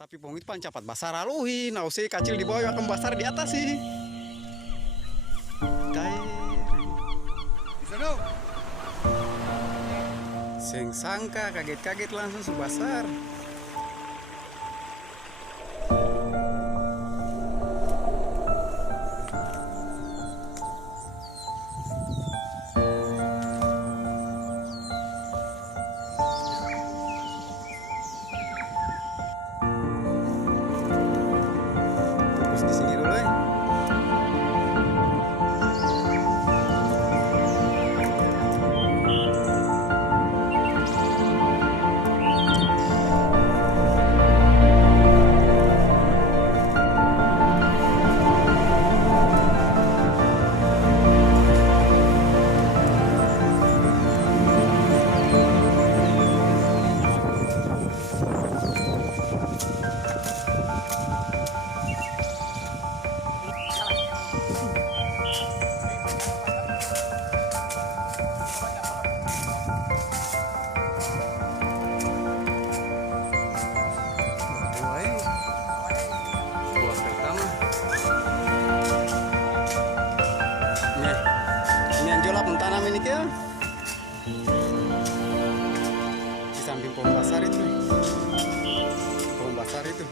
Tapi pohon itu paling cepat basar aluhi, nah usai kecil di bawah akan basar di atas sih. Bisa dong. Sing sangka kaget-kaget langsung sebasar. Fokus di sini dulu ya. Buah pertama. Ini yang jolap mentanam ini ke. Di samping pohon basar itu. Pohon basar itu.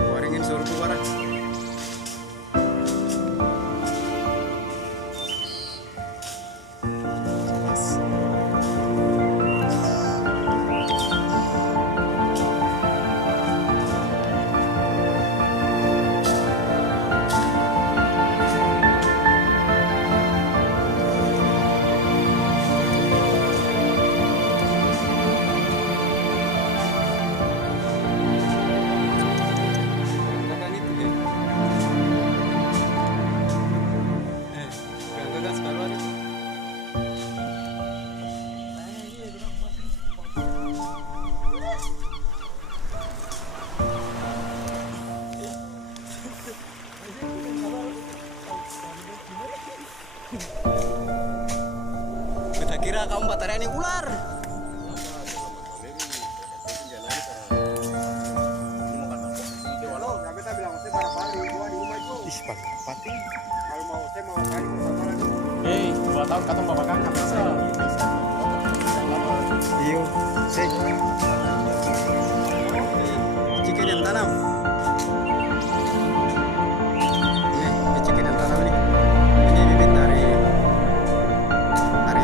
Waringin suruh keluar. Kita kira kamu baterai ini ular. Ih, pati. Kalau mau saya mau kali mau sama lagi. 2 tahun katong bapak kakak masa. Iyo, sik. Chicken yang tanam. Ini chicken yang tanam nih. Ini bibit dari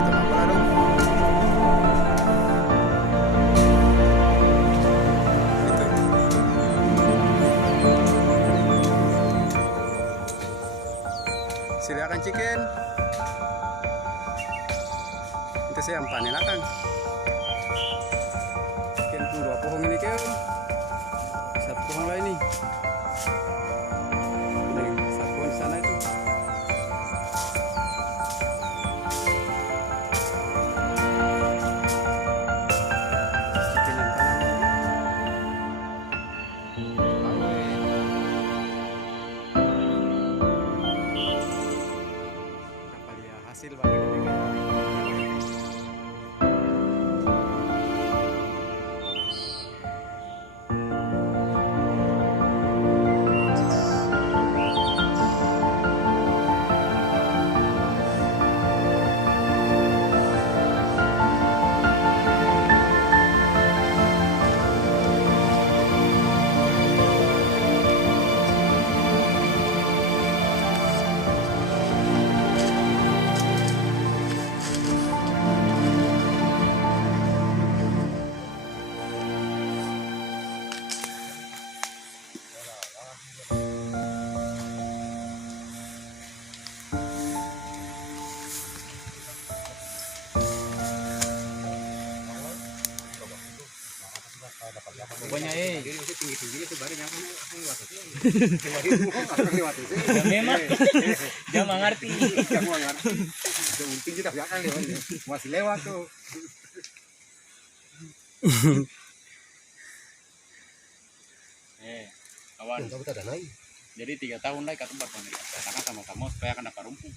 teman dong. Itu. Silakan chicken. Itu saya yang panen akan. Chicken pun 2 pohon ini ke. 1 pohon lain nih. Ini 1 pohon di sana itu. Chicken yang tanam. Dapat ya hasil bagian ini. Pokoknya Tinggi-tinggi itu baru yang memang dia mengerti. Kamu ngerti. Untung kita belakang lewat. Masih lewat tuh. Kawan. Kamu tak ada naik. Jadi 3 tahun lagi katong berpanen. Karena sama-sama supaya akan dapat rumput.